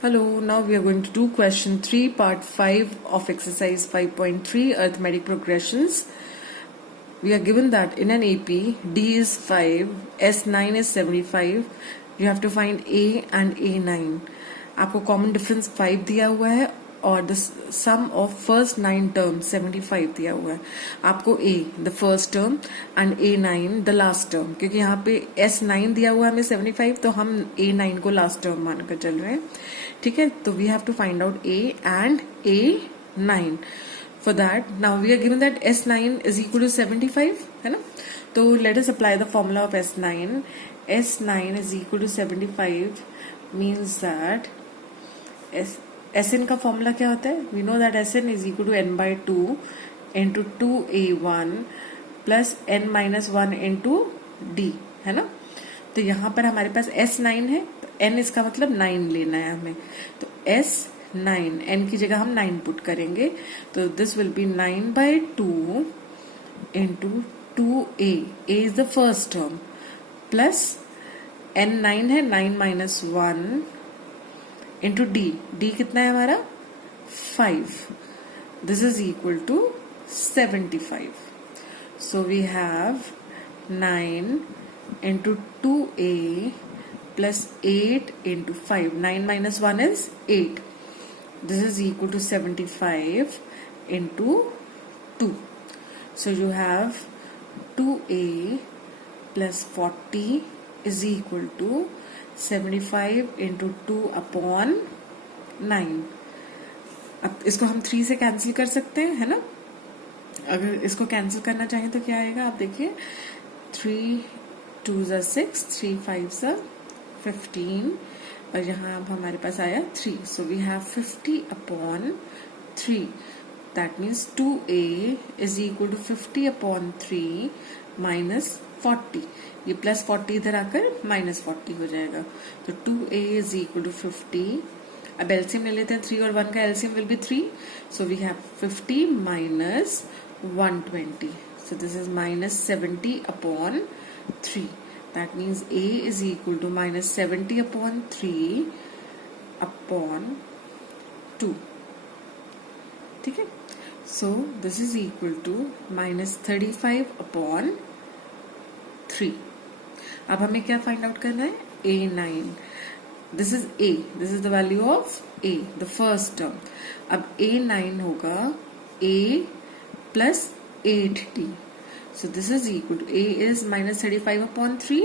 Hello, now we are going to do question 3, part 5 of exercise 5.3 arithmetic progressions. We are given that in an AP, D is 5, S9 is 75, you have to find A and A9. आपको common difference 5 दिया हुआ है और the sum of first 9 terms 75 दिया हुआ है. आपको A the first term and A9 the last term, क्योंकि यहाँ पे S9 दिया हुआ है हमें 75, तो हम A9 को last term मानकर चल रहे हैं. ठीक है, तो we have to find out A and A9. For that, now we are given that S9 is equal to 75, है ना? तो let us apply the formula of S9. S9 is equal to 75 means that Sn का formula क्या होता है? We know that Sn is equal to n by 2 into 2a1 plus n minus 1 into d, है ना? तो यहाँ पर हमारे पास S9 है, तो n इसका मतलब 9 लेना है हमें. तो S9, n की जगह हम 9 पुट करेंगे, तो this will be 9 by 2 into 2a. a is the first term plus n 9 है, 9 minus 1 into d. d कितना है हमारा? 5. This is equal to 75. So we have 9 into 2a plus 8 into 5. 9 minus 1 is 8. This is equal to 75 into 2. So you have 2a plus 40 is equal to 75 into 2 upon 9. अब इसको हम 3 से cancel कर सकते हैं, है ना? अगर इसको कैंसिल करना चाहें तो क्या आएगा? आप देखिए, 3 2s are 6, 3 5s are 15, और यहाँ अब हमारे पास आया 3. So we have 50 upon 3. That means 2a is equal to 50 upon 3 minus 40. ये प्लस 40 इधर आकर माइनस 40 हो जाएगा. तो 2a is equal to 50. अब एलसीएम ले लेते हैं, 3 और 1 का LCM will be 3. So we have 50 minus 120. So this is minus 70 upon 3. That means a is equal to minus 70 upon 3 upon 2. ठीक है, so this is equal to minus 35 upon 3. अब हमें क्या फाइंड आउट करना है? A9. This is A. This is the value of A, the first term. अब A9 होगा A plus 8D. So this is equal to A is minus 35 upon 3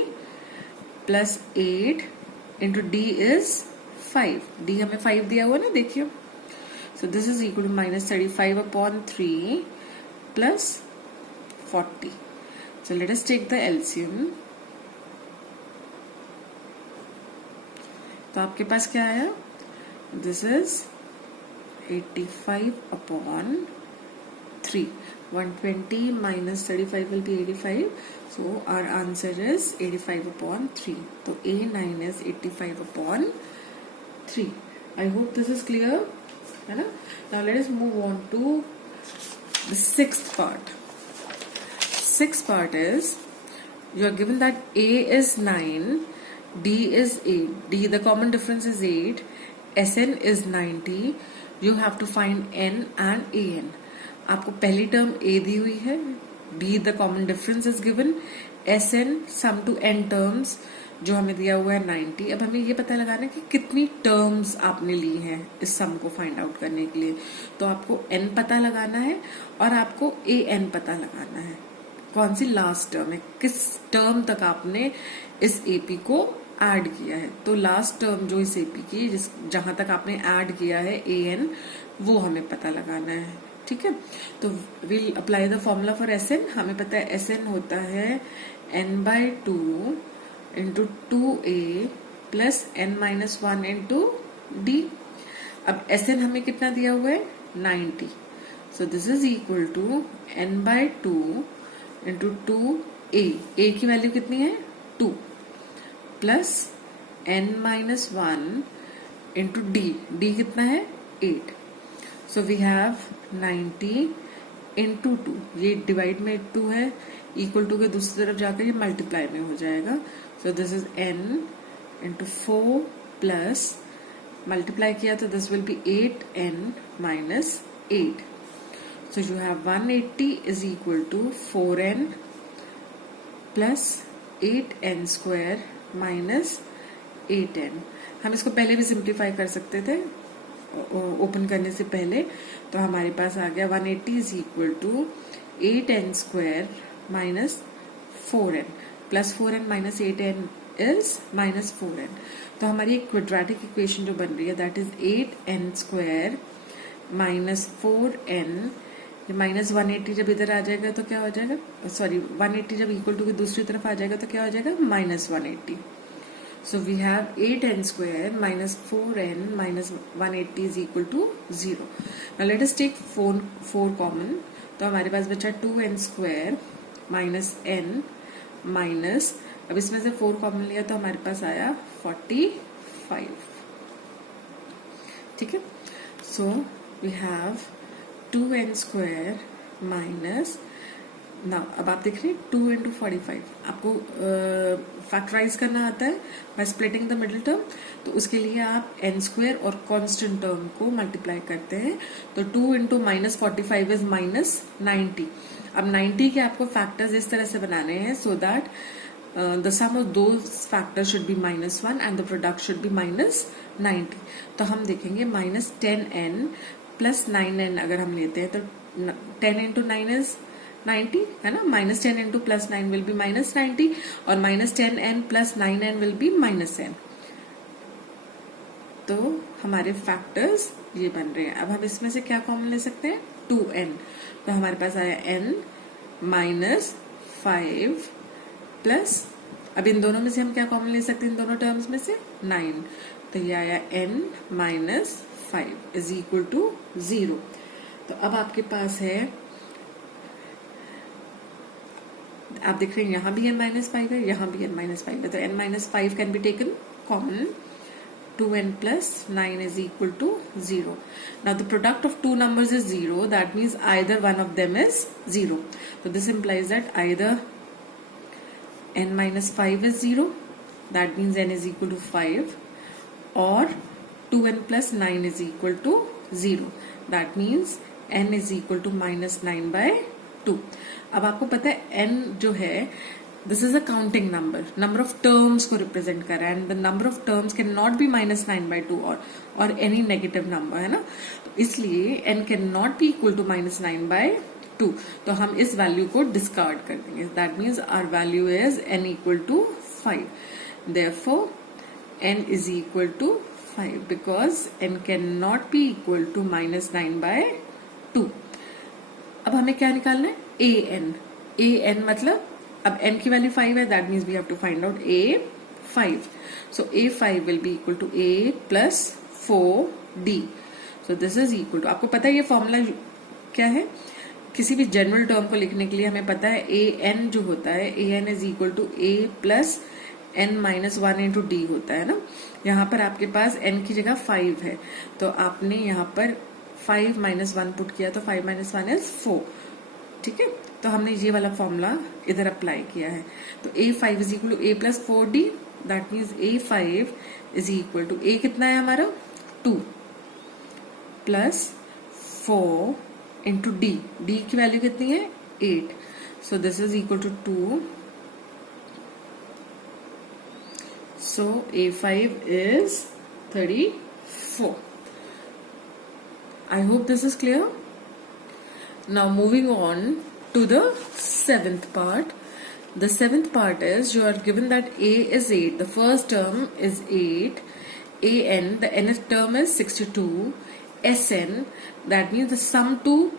plus 8 into D is 5. D हमें 5 दिया हुआ ना, देखिए. So this is equal to minus 35 upon 3 plus 40. So let us take the LCM. तो आपके पास क्या आया? This is 85 upon 3. 120 minus 35 will be 85. So our answer is 85 upon 3. तो A9 is 85 upon 3. I hope this is clear. है ना? Now let us move on to the sixth part. Sixth part is, you are given that A is 9, D is 8. D, the common difference is 8. Sn is 90. You have to find N and An. आपको पहली term A दी हुई है. D, the common difference is given. Sn, sum to n terms, जो हमें दिया हुआ है 90. अब हमें ये पता लगाना है कि कितनी टर्म्स आपने ली हैं इस सम को फाइंड आउट करने के लिए. तो आपको n पता लगाना है और आपको An पता लगाना है. कौन सी लास्ट टर्म है, किस टर्म तक आपने इस एपी को ऐड किया है. तो लास्ट टर्म जो इस एपी की जहां तक आपने ऐड किया है an, वो हमें पता लगाना है. ठीक है, तो will apply the formula for Sn. हमें पता है Sn होता है n by 2 into 2a plus n minus 1 into d. अब Sn हमें कितना दिया हुआ है? 90. So this is equal to n by 2 into 2a. a की वैल्यू कितनी है? 2 plus n minus 1 into d. d कितना है? 8. So we have 90 into 2. ये डिवाइड में 2 है, इक्वल टू के दूसरी तरफ जाकर ये मल्टीप्लाई में हो जाएगा. सो this is n into 4 plus multiply किया तो this will be 8n minus 8. So you have 180 is equal to 4n plus 8n square minus 8n. हम इसको पहले भी सिंप्लीफाई कर सकते थे ओपन करने से पहले, तो हमारे पास आ गया 180 is equal to 8n square minus 4n plus 4n minus 8n is minus 4n. तो हमारी एक क्वाड्रेटिक इक्वेशन जो बन रही है that is 8n square minus 4n. ये माइनस 180 जब इधर आ जाएगा तो क्या हो जाएगा, सॉरी 180 जब इक्वल टू की दूसरी तरफ आ जाएगा तो क्या हो जाएगा, minus 180. So we have 8n square minus 4n minus 180 is equal to 0. Now let us take 4 common. तो हमारे पास बचा 2n square minus n minus, अब इसमें से 4 कॉमन लिया तो हमारे पास आया 45. ठीक है. So we have 2n square minus, ना अब आप देख रहे हैं 2 into 45. आपको फैक्टराइज करना आता है by splitting the middle term, तो उसके लिए आप n स्क्वायर और कांस्टेंट टर्म को मल्टीप्लाई करते हैं. तो 2 into minus 45 इज minus 90. अब 90 के आपको फैक्टर्स इस तरह से बनाने हैं so that the sum of those factors should be -1 and the product should be -90. तो हम देखेंगे -10n प्लस 9n अगर हम लेते हैं तो 10 into 9 इज 90 है ना, -10 into plus 9 will be -90 और -10n plus 9n will be -n. तो हमारे फैक्टर्स ये बन रहे हैं. अब हम इसमें से क्या कॉमन ले सकते हैं, 2n. तो हमारे पास आया n -5 प्लस, अब इन दोनों में से हम क्या कॉमन ले सकते हैं, इन दोनों टर्म्स में से 9. तो ये आया n -5 इज इक्वल टू 0. तो अब आपके पास है, आप देख रहे हैं यहां भी n -5 है, यहां भी n -5 है, तो n -5 can be taken common. 2n plus 9 is equal to 0. Now the product of two numbers is 0. That means either one of them is 0. So this implies that either n minus 5 is 0. That means n is equal to 5. Or 2n plus 9 is equal to 0. That means n is equal to -9 by 2. अब आपको पता है n जो है this is a counting number of terms को represent कर रहा है, and the number of terms can not B -9 by 2 और एनी नेगेटिव नंबर, है ना. तो इसलिए n can not be equal to -9 by 2. तो हम इस वैल्यू को डिस्कार्ड कर देंगे. That means our value is n equal to 5. Therefore n is equal to 5 because n can not be equal to -9 by 2. अब हमें क्या निकालना है, an मतलब अब n की वैल्यू 5 है, that means we have to find out a5. So a5 will be equal to a plus 4d. So this is equal to, आपको पता है ये फॉर्मूला क्या है, किसी भी जनरल टर्म को लिखने के लिए हमें पता है an जो होता है, an is equal to a plus n -1 into D होता है ना. यहाँ पर आपके पास n की जगह 5 है, तो आपने यहाँ पर 5 -1 पुट किया तो 5 -1 इज 4. ठीक है, तो हमने ये वाला फॉर्मूला इधर अप्लाई किया है. तो a5 is equal to a plus 4d. That means a5 is equal to a कितना है हमारा 2 प्लस 4 इंटू d. d की वैल्यू कितनी है 8. So this is equal to 2. So a5 is 34. I hope this is clear. Now moving on to the seventh part. The seventh part is you are given that a is 8. The first term is 8. an, the nth term is 62. sn, that means the sum to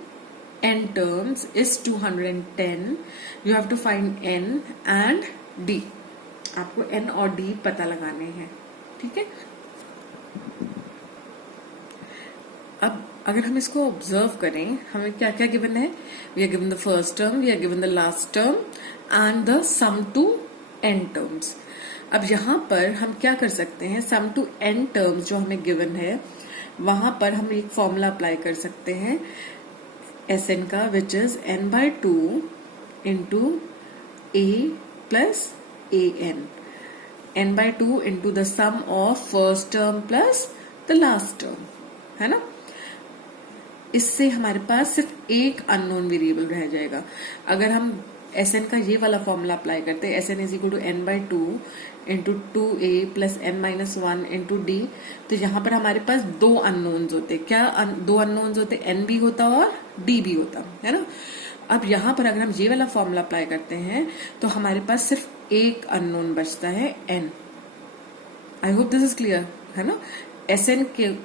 n terms is 210. You have to find n and d. आपको n और d पता लगाने हैं. ठीक है, अब अगर हम इसको ऑब्जर्व करें, हमें क्या क्या गिवन है, we are given the first term, we are given the last term and the sum to n terms. अब यहाँ पर हम क्या कर सकते हैं, सम टू n टर्म्स जो हमें गिवन है वहां पर हम एक फॉर्मूला अप्लाई कर सकते हैं Sn का, which is n/2 into a plus an. n/2 into the sum of first term plus the last term, है ना। इससे हमारे पास सिर्फ एक अननोन वेरिएबल रह जाएगा। अगर हम Sn का ये वाला फॉर्मूला अप्लाई करते हैं, Sn is equal to n/2 into 2a plus n-1 into D, तो यहाँ पर हमारे पास दो अननोन्स होते। क्या दो अननोन्स होते? n भी होता और d भी होता, है ना। अब यहाँ पर अगर हम ये वाला फॉर्मूला अप्लाई करते हैं तो हमारे पास सिर्फ एक अननोन बचता है n। I hope this is clear, है ना। Sn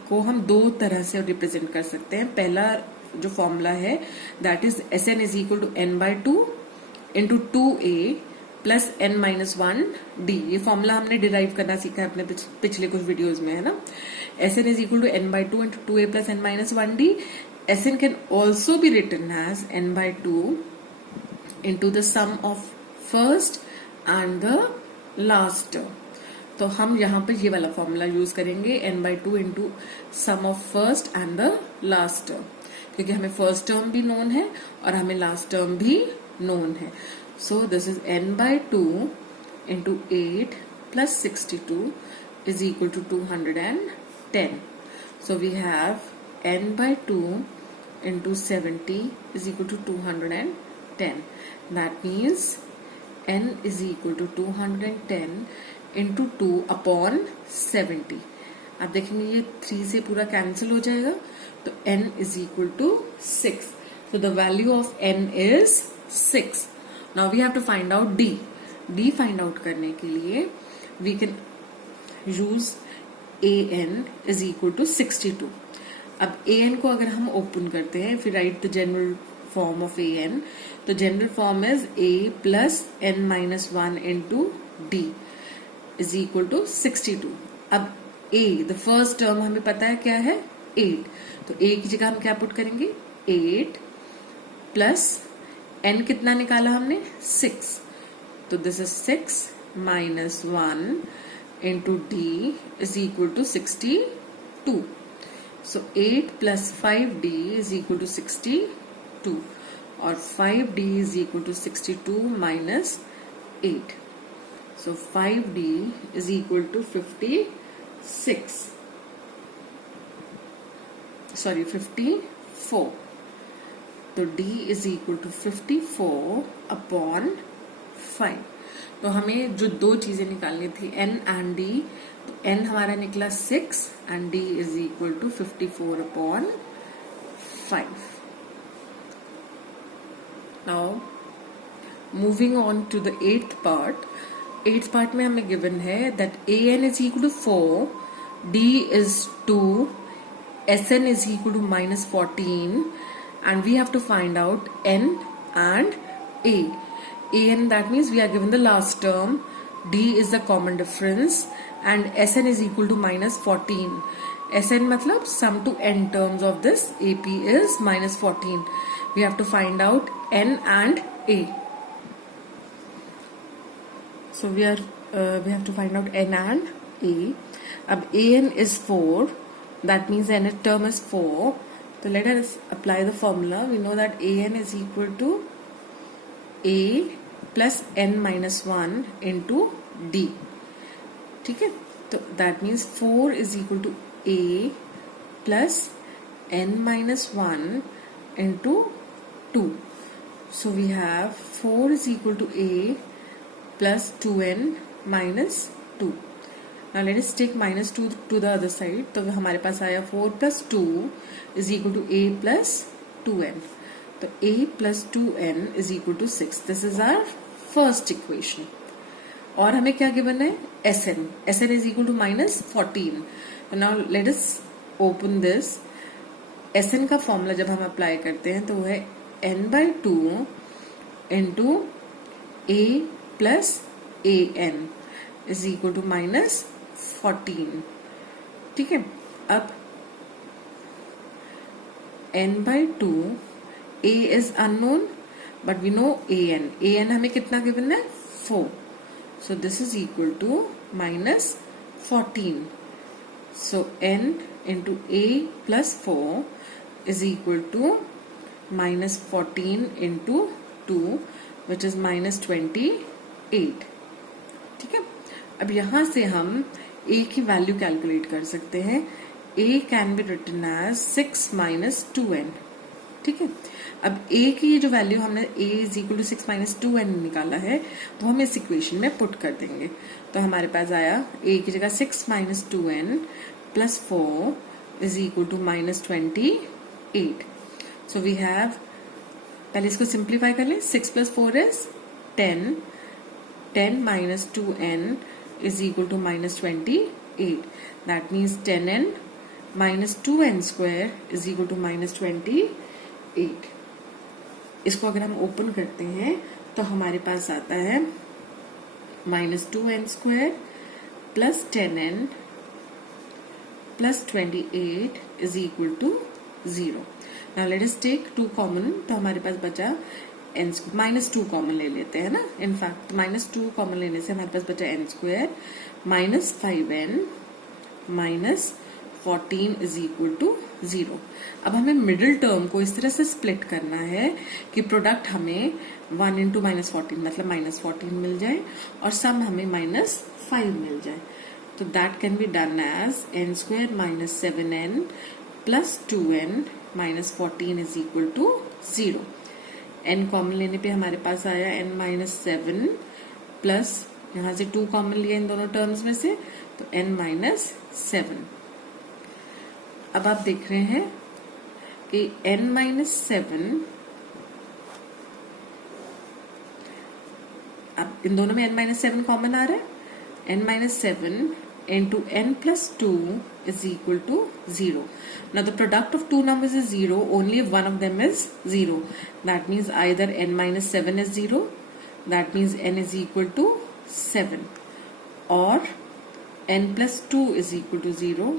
को हम दो तरह से रिप्रेजेंट कर सकते हैं। पहला जो फॉर्मूला है that is Sn is equal to n/2 into 2a plus n-1 d। ये फॉर्मूला हमने डिराइव करना सीखा है अपने पिछले कुछ वीडियोस में, है ना। Sn is equal to n/2 into 2a plus n-1 d। Sn can also be written as n/2 into the sum of first and the last term. तो हम यहाँ पर ये वाला फॉर्मूला यूज करेंगे n/2 into sum of first and the last term, क्योंकि हमें first term भी नोन है और हमें लास्ट टर्म भी नोन है। So this is n/2 into 8 plus 62 is equal to 210। So we have n/2 into 70 is equal to 210। That means n is equal to 210 into 2 upon 70। आप देखेंगे ये 3 से पूरा कैंसिल हो जाएगा, तो n is equal to 6। So the value of n is 6. Now we have to find out d. d find out करने के लिए we can use an is equal to 62. अब an को अगर हम ओपन करते हैं, फिर write the general form of an, तो general form is a plus n-1 into d is equal to 62. अब a the first term हमें पता है क्या है 8, तो a की जगह हम क्या पुट करेंगे 8 प्लस n कितना निकाला हमने 6, तो this is 6 minus 1 into D is equal to 62। So 8 plus 5d is equal to 62 और 5d is equal to 62 minus 8। So 5d is equal to 54। तो d is equal to 54 upon 5। तो हमें जो दो चीजें निकालनी थी n एंड d, तो n हमारा निकला 6 and d is equal to 54 upon 5। Now moving on to the 8th part में हमें गिवन है that an is equal to 4, d is 2, Sn is equal to minus 14, and we have to find out n and a. An, that means we are given the last term, d is the common difference, and Sn is equal to minus 14. Sn matlab sum to n terms of this AP is minus 14. We have to find out n and a. So we have to find out n and a. Ab an is 4. That means the nth term is 4. So let us apply the formula. We know that an is equal to a plus n minus 1 into d. ठीक है, तो that means 4 is equal to a plus n minus 1 into 2. So we have 4 is equal to a plus 2n minus 2. Now let us take minus 2 to the other side. तो हमारे पास आया 4 plus 2 is equal to a plus 2n. तो a plus 2n is equal to 6. This is our first equation. और हमें क्या given है Sn. Sn is equal to minus 14. So now let us open this. Sn का formula जब हम apply करते हैं तो वो है n/2 into a plus an is equal to minus 14. ठीक है, अब n/2 a is unknown but we know an हमें कितना गिवन है 4. So this is equal to minus 14. So n into a plus 4 is equal to minus 14 into 2 which is minus 28. ठीक है, अब यहां से हम a की वैल्यू कैलकुलेट कर सकते हैं. a can be written as 6 minus 2n। ठीक है, अब a की जो वैल्यू हमने a is equal to 6 minus 2n निकाला है वो हम इस इक्वेशन में पुट कर देंगे। तो हमारे पास आया a की जगह 6 minus 2n plus 4 is equal to minus 28। So we have, पहले इसको सिंप्लीफाई कर लें। 6 plus 4 is 10, 10 minus 2n is equal to minus 28. That means 10n minus 2n square is equal to minus 28. इसको अगर हम ओपन करते हैं तो हमारे पास आता है minus 2n square plus 10n plus 28 is equal to 0. Now let us take 2 common. तो हमारे पास बचा n स्क्वायर, माइनस 2 कॉमन ले लेते हैं ना। इनफैक्ट माइनस 2 कॉमन लेने से हमारे पास बचा n square minus 5n minus 14 is equal to 0। अब हमें मिडिल टर्म को इस तरह से स्प्लिट करना है कि प्रोडक्ट हमें 1 इंटू माइनस 14 मतलब माइनस 14 मिल जाए और सम हमें माइनस 5 मिल जाए। तो that can be done as n square minus 7n plus 2n minus 14 is equal to 0। n common लेने पे हमारे पास आया n माइनस 7 प्लस यहां से 2 कॉमन लिया इन दोनों टर्म्स में से तो n माइनस 7। अब आप देख रहे हैं कि n माइनस 7, अब इन दोनों में n माइनस 7 कॉमन आ रहा है। n minus 7 into n plus 2 is equal to 0. Now the product of two numbers is 0, only if one of them is 0. That means either n minus 7 is 0, that means n is equal to 7, or n plus 2 is equal to 0,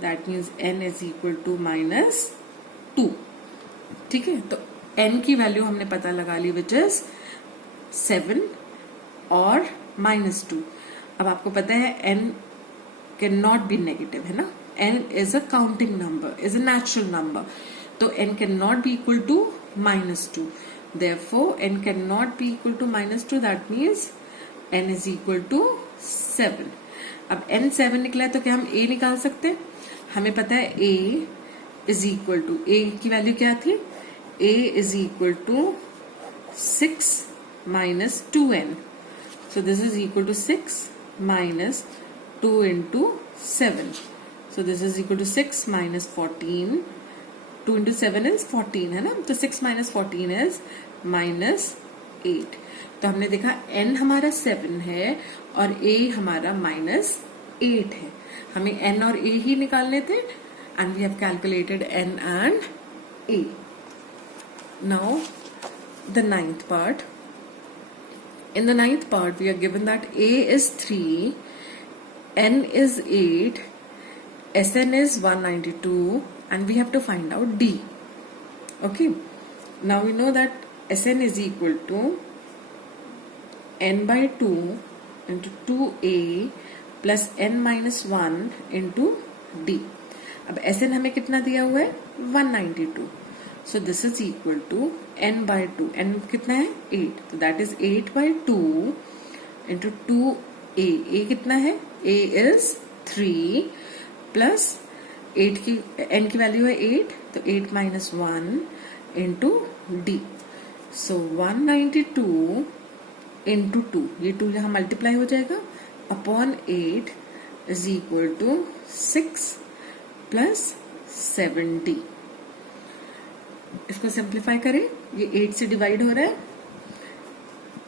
that means n is equal to minus 2. ठीक है, तो n की value हमने पता लगा ली which is 7 और minus 2। अब आपको पता है n can not be negative है ना, n is a counting number, is a natural number, तो n can not be equal to minus 2। Therefore n can not be equal to minus 2, that means n is equal to 7। अब n 7 निकला है तो क्या हम a निकाल सकते हैं? हमें पता है a is equal to, a की वैल्यू क्या थी? a is equal to 6 minus 2n, so this is equal to 6 minus 2 into 7, so this is equal to 6 minus 14, 2 into 7 is 14 है ना, तो 6 minus 14 is minus 8। तो हमने देखा n हमारा 7 है और a हमारा minus 8 है। हमें n और a ही निकालने थे and we have calculated n and a। Now the ninth part. In the ninth part, we are given that a is 3, n is 8, Sn is 192, and we have to find out d. Okay. Now we know that Sn is equal to n by 2 into 2a plus n minus 1 into d. अब Sn हमें कितना दिया हुआ है? 192. So this is equal to n by 2. n कितना है? 8. तो that is 8 by 2 into 2a. a कितना है? a is 3 plus 8 की n की वैल्यू है 8, तो 8 minus 1 into d. So 192 into 2, ये 2 यहाँ मल्टीप्लाई हो जाएगा upon 8 is equal to 6 plus 70. इसको सिंप्लीफाई करें, ये 8 से डिवाइड हो रहा है,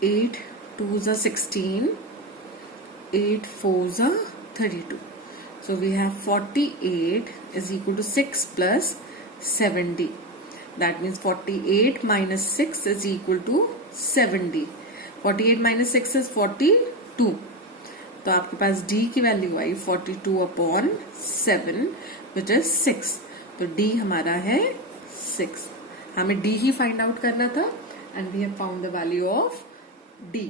8 2 जा 16, 8 4 जा 32. So we have 48 is equal to 6 plus 70. That means 48 minus 6 is equal to 70. 48 minus 6 is 42. तो आपके पास d की value I 42 upon 7 which is 6. तो d हमारा है 6. हमें d ही फाइंड आउट करना था and we have found the value of d.